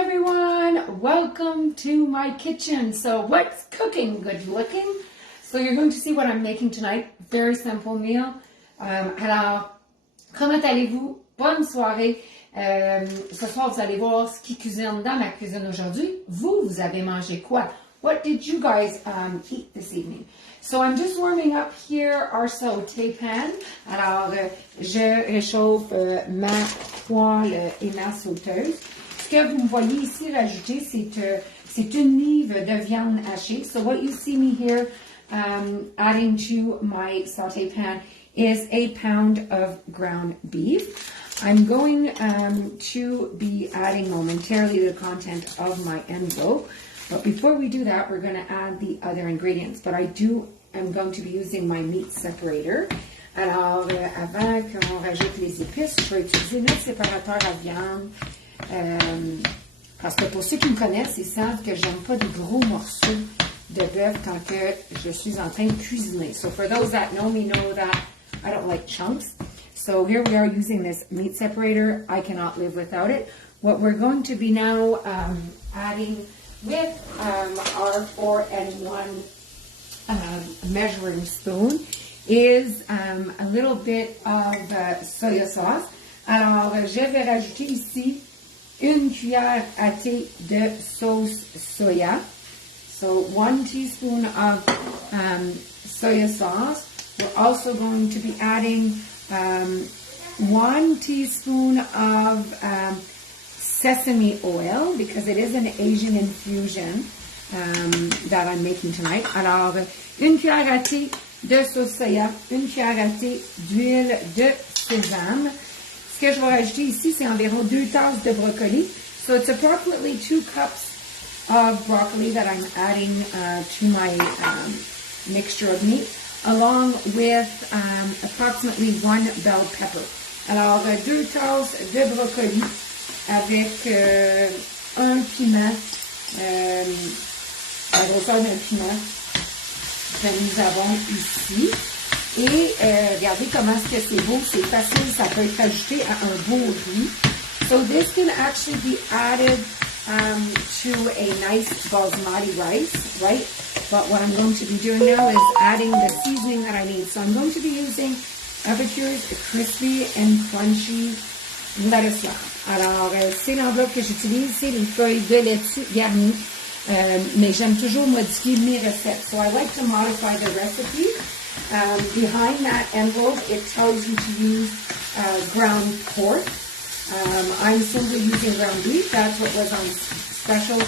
everyone, welcome to my kitchen. So what's cooking? Good looking. So you're going to see what I'm making tonight. Very simple meal. Alors, comment allez-vous? Bonne soirée. Ce soir, vous allez voir ce qui cuisine dans ma cuisine aujourd'hui. Vous avez mangé quoi? What did you guys eat this evening? So I'm just warming up here our sauté pan. Alors, je réchauffe ma poêle et ma sauteuse. Ce que vous me voyez ici rajouter, c'est une livre de viande hachée. So what you see me here adding to my sauté pan is a pound of ground beef. I'm going to be adding momentarily the content of my envelope. But before we do that, we're going to add the other ingredients. But I'm going to be using my meat separator. Alors, avant qu'on rajoute les épices, je vais utiliser notre séparateur à viande. Parce que pour ceux qui me connaissent, ils savent que j'aime pas des gros morceaux de bœuf quand que je suis en train de cuisiner. So for those that know me know that I don't like chunks. So here we are using this meat separator. I cannot live without it. What we're going to be now adding with our 4-in-1 measuring spoon is a little bit of soya sauce. Alors, je vais rajouter ici une cuillère à thé de sauce soya. So 1 teaspoon of soya sauce. We're also going to be adding 1 teaspoon of sesame oil because it is an Asian infusion that I'm making tonight. Alors, une cuillère à thé de sauce soya, une cuillère à thé d'huile de sésame. Ce que je vais rajouter ici, c'est environ 2 tasses de brocoli. So it's approximately 2 cups of broccoli that I'm adding to my mixture of meat, along with approximately 1 bell pepper. Alors, 2 tasses de brocoli avec un piment, la grosseur d'un piment que nous avons ici. Et regardez comment est-ce que c'est beau, c'est facile, ça peut être ajouté à un beau riz. So this can actually be added to a nice basmati rice, right? But what I'm going to be doing now is adding the seasoning that I need. So I'm going to be using Epicure's crispy and crunchy lettuce wrap. Alors, c'est l'enveloppe que j'utilise, c'est les feuilles de laitue garnies. Mais j'aime toujours modifier mes recettes. So I like to modify the recipe. Behind that envelope, it tells you to use ground pork. I'm simply using ground beef. That's what was on special,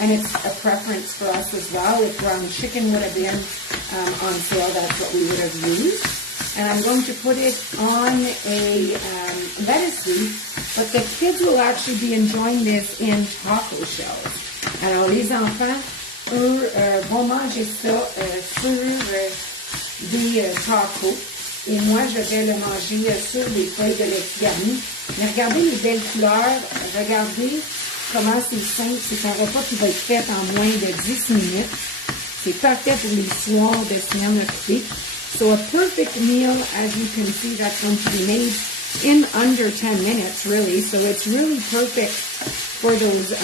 and it's a preference for us as well. If ground chicken would have been on sale, that's what we would have used. And I'm going to put it on a lettuce leaf, but the kids will actually be enjoying this in taco shells. Alors, les enfants, eux, vont manger ça sur des tacos. Et moi, je vais le manger sur des feuilles de laitue garnies. Mais regardez les belles couleurs. Regardez comment c'est simple. C'est un repas qui va être fait en moins de 10 minutes. C'est parfait pour les soirs de semaine occupée. So a perfect meal, as you can see, that's going to be made in under 10 minutes, really. So it's really perfect for those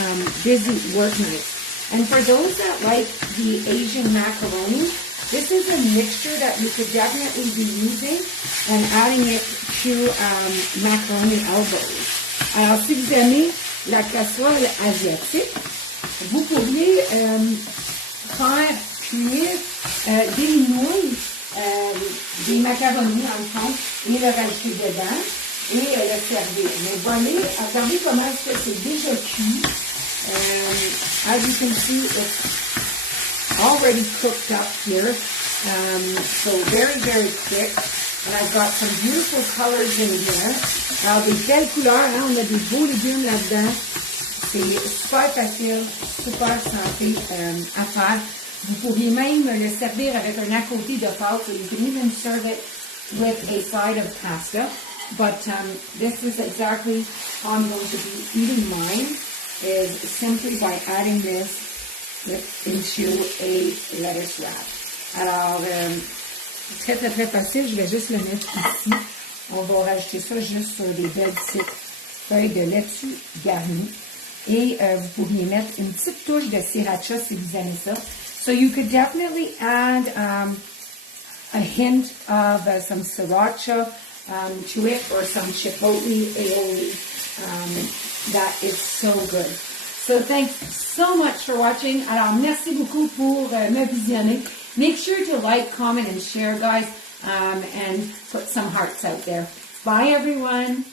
busy work nights. And for those that like the Asian macaroni, this is a mixture that you could definitely be using and adding it to macaroni elbows. Alors, si vous aimez la casserole asiatique, vous pourriez faire cuire des nouilles, des macaronis en fond, et le rajouter dedans et le servir. Mais voyez, regardez comment est-ce que c'est déjà cuit. As you can see, it's already cooked up here. So very, very quick. And I've got some beautiful colors in here. Alors, des belles couleurs, hein? On a des beaux légumes là-dedans. C'est super facile, super santé à faire. Vous pourriez même le servir avec un à côté de pâte. So you can even serve it with a side of pasta. But this is exactly how I'm going to be eating mine, is simply by adding this into a lettuce wrap. Alors, très très très facile, je vais juste le mettre ici. On va rajouter ça juste sur des belles petites feuilles de laitue garnies. Et vous pourriez mettre une petite touche de sriracha si vous aimez ça. So you could definitely add a hint of some sriracha to it, or some chipotle aioli. That is so good. So thanks so much for watching. Alors, merci beaucoup pour me visionner. Make sure to like, comment, and share, guys, and put some hearts out there. Bye, everyone.